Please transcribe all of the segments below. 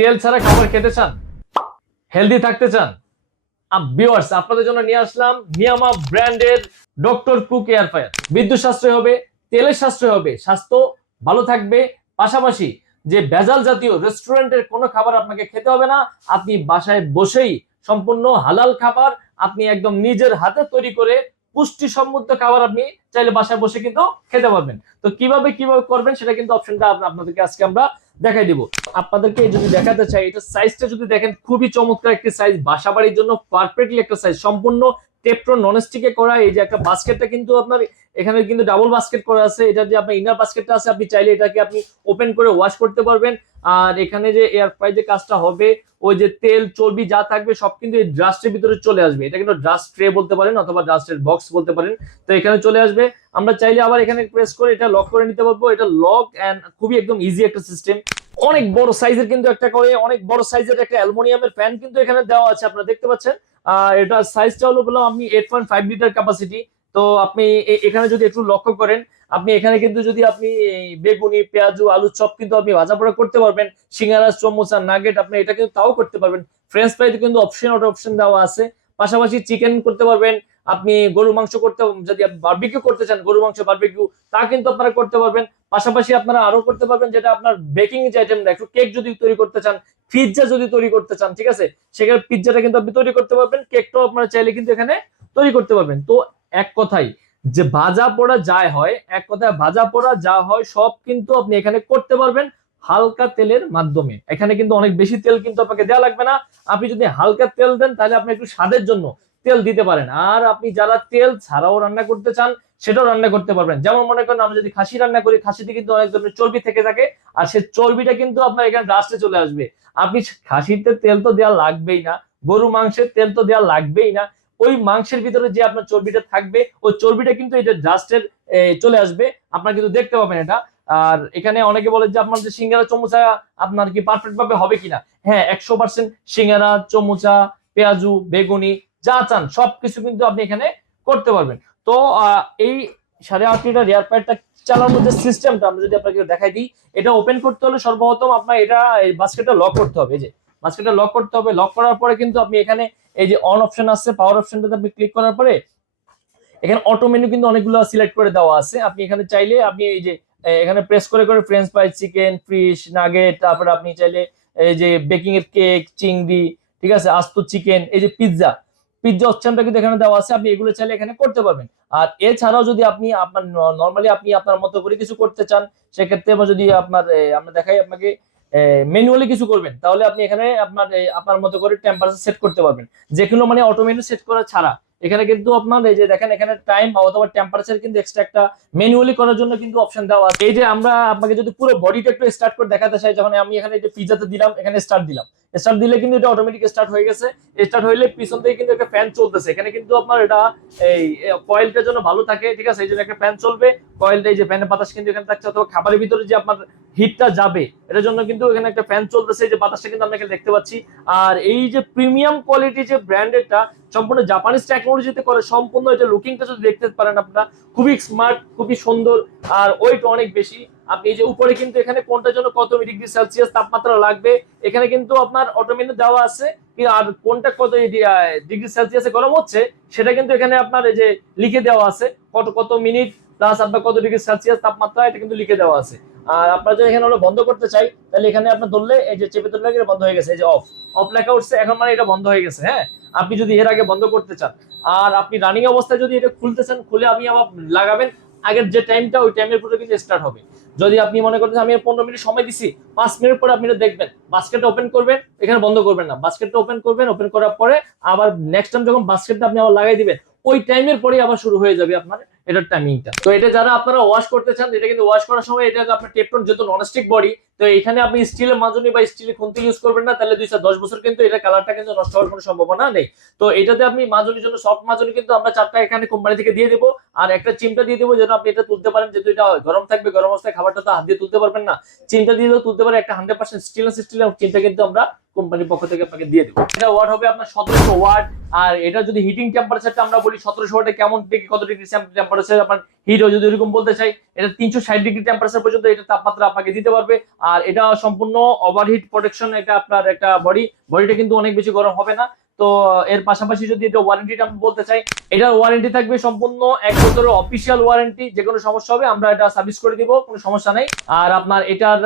তেল ছাড়া খাবার খেতে চান, হেলদি থাকতে চান, ভিউয়ার্স আপনাদের জন্য নিয়ে আসলাম নিয়ামা ব্র্যান্ডের ডক্টর কুক এয়ার ফ্রায়ার। বিদ্যুৎ সাশ্রয় হবে, তেলের সাশ্রয় হবে, স্বাস্থ্য ভালো থাকবে, পাশাপাশি যে ভেজাল জাতীয় রেস্টুরেন্টের কোনো খাবার আপনাকে খেতে হবে না। আপনি বাসায় বসেই সম্পূর্ণ হালাল খাবার আপনি একদম নিজের হাতে তৈরি করে পুষ্টি সমৃদ্ধ খাবার আপনি চাইলে বাসায় বসে কিন্তু খেতে পারবেন। তো কিভাবে কিভাবে করবেন সেটা কিন্তু অপশনটা আপনাদেরকে আজকে আমরা দেখাই দিব। আপনাদেরকে যদি দেখাতে চাই, এটা সাইজটা যদি দেখেন খুবই চমৎকার একটি সাইজ, বাসা বাড়ির জন্য পারফেক্টলি একটা সাইজ, সম্পূর্ণ টেপটন ননস্টিকে করা। এই যে একটা বাস্কেটটা কিন্তু আপনার এখানে কিন্তু ডাবল বাস্কেট করা আছে, এটা যে আপনার ইনার বাস্কেটটা আছে আপনি চাইলে এটাকে আপনি ওপেন করে ওয়াশ করতে পারবেন। আর এখানে যে এয়ার ফ্রাই যে কাজটা হবে, ওই যে তেল চর্বি যা থাকবে সব কিন্তু এই ড্রাস্টের ভিতরে চলে আসবে। এটা কিন্তু ড্রাস্ট ট্রে বলতে পারেন অথবা ড্রাস্টের বক্স বলতে পারেন। তো এখানে চলে আসবে, আমরা চাইলে আবার এখানে প্রেস করে এটা লক করে নিতে পারবো। এটা লক এন্ড খুবই একদম ইজি একটা সিস্টেম। অনেক বড় সাইজের কিন্তু একটা করে অনেক বড় সাইজের একটা অ্যালুমিনিয়ামের ফ্যান কিন্তু এখানে দেওয়া আছে, আপনারা দেখতে পাচ্ছেন। এটা সাইজটা হলো বললাম আপনি 8.5 লিটার ক্যাপাসিটি। তো আপনি এখানে যদি একটু লক্ষ্য করেন, আপনি এখানে কিন্তু যদি আপনি বেগুনি পেঁয়াজু আলু চপ কিন্তু আপনি ভাজা পোড়া করতে পারবেন, সিঙ্গারা সমোসা নাগেট আপনি এটা কিন্তু তাও করতে পারবেন। ফ্রেঞ্চ ফ্রাইতে কিন্তু অপশন দেওয়া আছে। পাশাপাশি চিকেন করতে পারবেন, আপনি গরু মাংস করতে, যদি বারবিকিউ করতে চান গরু মাংস বারবিকিউ তা কিন্তু আপনারা করতে পারবেন। পাশাপাশি আপনারা আরো করতে পারবেন যেটা আপনার বেকিং যে আইটেমটা, একটু কেক যদি তৈরি করতে চান, পিৎজা যদি তৈরি করতে চান, ঠিক আছে, সেখানে পিৎজাটা কিন্তু আপনি তৈরি করতে পারবেন। কেকটাও আপনারা চাইলে কিন্তু এখানে তৈরি করতে পারবেন। তো এক কথাই যে ভাজা পোড়া যায় হয়, এক কথায় ভাজা পোড়া যা হয় সব কিন্তু আপনি এখানে করতে পারবেন হালকা তেলের মাধ্যমে। এখানে কিন্তু অনেক বেশি তেল কিন্তু আপনাকে দেওয়া লাগবে না। আপনি যদি হালকা তেল দেন তাহলে আপনি একটু স্বাদের জন্য তেল দিতে পারেন। আর আপনি যারা তেল ছাড়াও রান্না করতে চান সেটাও রান্না করতে পারবেন। যেমন মনে করেন আমরা যদি খাসি রান্না করি, খাসিতে কিন্তু অনেক ধরনের চর্বি থেকে থাকে, আর সেই চর্বিটা কিন্তু আপনার এখানে রাস্টে চলে আসবে। আপনি খাসিতে তেল তো দেওয়া লাগবেই না, গরু মাংসের তেল তো দেওয়া লাগবেই না, ওই মাংসের ভিতরে যে আপনার চর্বিটা থাকবে ওই চর্বিটা কিন্তু এটা জাস্টের চলে আসবে, আপনার কিন্তু দেখতে পাবেন এটা। আর এখানে অনেকে বলে যে আপনার যে সিঙ্গারা চমুচা আপনার কি পারফেক্ট ভাবে হবে কিনা। হ্যাঁ, 100% সিঙ্গারা চমুচা পেঁয়াজু বেগুনি যা চান সবকিছু কিন্তু আপনি এখানে করতে পারবেন। তো এই 8.5 লিটার এয়ার ফ্রায়ারটা চালানোর যে সিস্টেমটা আমরা যদি আপনাকে দেখাই দিই, এটা ওপেন করতে হলে সর্বপ্রথম আপনার এটা এই বাস্কেটটা লক করতে হবে। এই যে বাস্কেটটা লক করতে হবে, লক করার পরে কিন্তু আপনি এখানে এই যে অন অপশন আছে, পাওয়ার অপশনটাতে আপনি ক্লিক করার পরে এখানে অটো মেনু কিন্তু অনেকগুলো সিলেক্ট করে দেওয়া আছে। আপনি এখানে চাইলে আপনি এই যে এখানে প্রেস করে করে French fry chicken fish nugget, তারপরে আপনি চাইলে এই যে বেকিং এর কেক চিংড়ি, ঠিক আছে, আস্ত চিকেন, এই যে পিৎজা পিৎজা অপশনটা কিন্তু এখানে দেওয়া আছে, আপনি এগুলো চাইলে এখানে করতে পারবেন। আর এছাড়াও যদি আপনি আপনার নর্মালি আপনি আপনার মতো করে কিছু করতে চান, সেক্ষেত্রে যদি আপনার আমরা দেখাই আপনাকে ম্যানুয়ালি কিছু করবেন, তাহলে আপনি এখানে আপনার আপনার মতো করে টেম্পারেচার সেট করতে পারবেন। যেগুলো মানে অটো মেনু সেট করা ছাড়া এখানে কিন্তু আপনার এই যে দেখেন এখানে টাইম অথবা টেম্পারেচার কিন্তু এক্সট্রা একটা ম্যানুয়ালি করার জন্য কিন্তু অপশন দেওয়া আছে। এই যে আমরা আপনাকে যদি পুরো বডিটা একটু স্টার্ট করে দেখাতে চাই, যখন আমি এখানে এই যে পিজাতে দিলাম, এখানে স্টার্ট দিলাম, স্টার্ট দিলে কিন্তু এটা অটোমেটিক স্টার্ট হয়ে গেছে। স্টার্ট হইলে পিছন থেকে কিন্তু একটা ফ্যান চলতেছে, এখানে কিন্তু আপনার এটা এই কয়েলটার জন্য ভালো থাকে, ঠিক আছে, এই জন্য একটা ফ্যান চলবে। কয়েলটা এই যে ফ্যানের বাতাস কিন্তু এখানে থাকছে, অথবা খাবারের ভিতরে যে আপনার হিটটা যাবে এটার জন্য কিন্তু এখানে একটা ফ্যান চলতেছে, এই যে বাতাসটা কিন্তু আমরা এখানে দেখতে পাচ্ছি। আর এই যে প্রিমিয়াম কোয়ালিটি যে ব্র্যান্ডেডটা সম্পূর্ণ জাপানিজ টেকনোলজিতে করে, সম্পূর্ণ এটা লুকিংটা যদি দেখতে পারেন আপনারা, খুবই স্মার্ট খুবই সুন্দর, আর ওয়েট অনেক বেশি। আপনি এই যে উপরে কিন্তু এখানে কোনটার জন্য কত ডিগ্রি সেলসিয়াস তাপমাত্রা লাগবে এখানে কিন্তু আপনার অটোমেটিক দেওয়া আছে। আর কোনটা কত ডিগ্রি সেলসিয়াসে গরম হচ্ছে সেটা কিন্তু এখানে আপনার এই যে লিখে দেওয়া আছে, কত কত মিনিট প্লাস আপনার কত ডিগ্রি সেলসিয়াস তাপমাত্রা এটা কিন্তু লিখে দেওয়া আছে। আর আপনারা যদি এখানে বন্ধ করতে চাই তাহলে এখানে আপনার ধরলে এই যে চেপে ধরলে বন্ধ হয়ে গেছে, এই যে অফ অফ লেখা উঠছে এখন, মানে এটা বন্ধ হয়ে গেছে। হ্যাঁ, আপনি যদি এর আগে বন্ধ করতে চান আর আপনি রানিং অবস্থায় যদি এটা খুলতে চান, খুলে আপনি আবার লাগাবেন আগের যে টাইমটা ওই টাইমের পরে কিন্তু স্টার্ট হবে। যদি আপনি মনে করেন আমি 15 মিনিট সময় দিছি, 5 মিনিট পরে আপনি দেখবেন বাস্কেটটা ওপেন করবেন, এখানে বন্ধ করবেন না, বাস্কেটটা ওপেন করবেন, ওপেন করার পরে আবার নেক্সট টাইম যখন বাস্কেটটা আপনি আবার লাগাই দিবেন ওই টাইমের পরে আবার শুরু হয়ে যাবে আপনার এটার টাইমিংটা। তো এটা যারা আপনারা ওয়াশ করতে চান, এটা কিন্তু ওয়াশ করার সময় এটা আপনার টেফলন যেহেতু ননস্টিক বডি, তো এখানে আপনি স্টিলের মাজনি বা স্টিলের খুন্তি ইউজ করবেন না, তাহলে 2-10 বছর কিন্তু এটা কালারটা কিন্তু নষ্ট হওয়ার কোনো সম্ভাবনা নেই। তো এটাতে আপনি মাজনির জন্য সফট মাজনি কিন্তু আমরা 4টা এখানে কোম্পানি থেকে দিয়ে দেবো, আর একটা চিমটা দিয়ে দেবো যেন আপনি এটা তুলতে পারেন, যেহেতু এটা গরম থাকবে, গরম অবস্থায় খাবারটা তো হাত দিয়ে তুলতে পারবেন না, চিমটা দিয়ে তুলতে পারে। একটা 100% স্টেনলেস স্টিলের চিমটা কিন্তু আমরা কোম্পানির পক্ষ থেকে আপনাকে দিয়ে দেবো। এটা ওয়াট হবে আপনার 1700 ওয়াট। আর এটা যদি হিটিং টেম্পারেচারটা আমরা বলি 1700 ওয়াটে কেমন ডিগ্রি কত ডিগ্রি টেম্পারেচার আপনার হিট যদি এরকম বলতে চাই, এটা 360 ডিগ্রি টেম্পারেচার পর্যন্ত এটা তাপমাত্রা আপনাকে দিতে পারবে। আর এটা সম্পূর্ণ ওভারহিট প্রোটেকশন, এটা আপনার একটা বডিটা কিন্তু অনেক বেশি গরম হবে না। তো এর পাশাপাশি যদি এটা ওয়ারেন্টিটা আমি বলতে চাই, এটার ওয়ারেন্টি থাকবে সম্পূর্ণ 1 বছরের অফিসিয়াল ওয়ারেন্টি। যে কোনো সমস্যা হবে আমরা এটা সার্ভিস করে দিব, কোনো সমস্যা নেই। আর আপনার এটার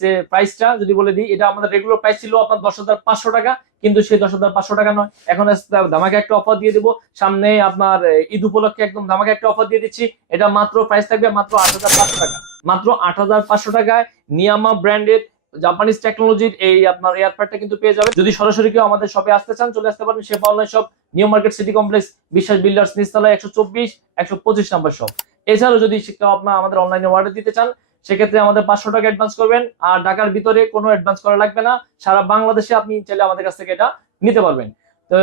যে প্রাইসটা যদি বলে দিই, এটা আমাদের রেগুলার প্রাইস ছিল আপনার 10,500 টাকা, কিন্তু সেই 10,500 টাকা নয়, এখন ধামাকা একটা অফার দিয়ে দিব। সামনে আপনার ঈদ উপলক্ষে একদম ধামাকা একটা অফার দিয়ে দিচ্ছি। এটা মাত্র প্রাইস থাকবে মাত্র 8,500 টাকা। মাত্র 8,500 টাকায় নিয়ামা ব্র্যান্ডের জাপানিজ টেকনোলজির এই আপনার এয়ারপ্যাডটা কিন্তু পেয়ে যাবে। যদি সরাসরি কেউ আমাদের শপে আসতে চান, চলে আসতে পারেন Shefa online shop, new market city complex, Biswas builders, নিচতলা 124 125 নাম্বার শপ। এছাড়াও যদি কেউ আপনার আমাদের অনলাইনে অর্ডার দিতে চান, সেক্ষেত্রে আমাদের 500 টাকা অ্যাডভান্স করবেন। আর ঢাকার ভিতরে কোনো অ্যাডভান্স করা লাগবে না, সারা বাংলাদেশে আপনি চাইলে আমাদের কাছ থেকে এটা নিতে পারবেন। তো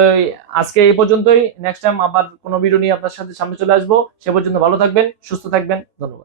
আজকে এই পর্যন্তই। নেক্সট টাইম আবার কোনো ভিডিও নিয়ে আপনার সাথে সামনে চলে আসবো। সে পর্যন্ত ভালো থাকবেন, সুস্থ থাকবেন, ধন্যবাদ।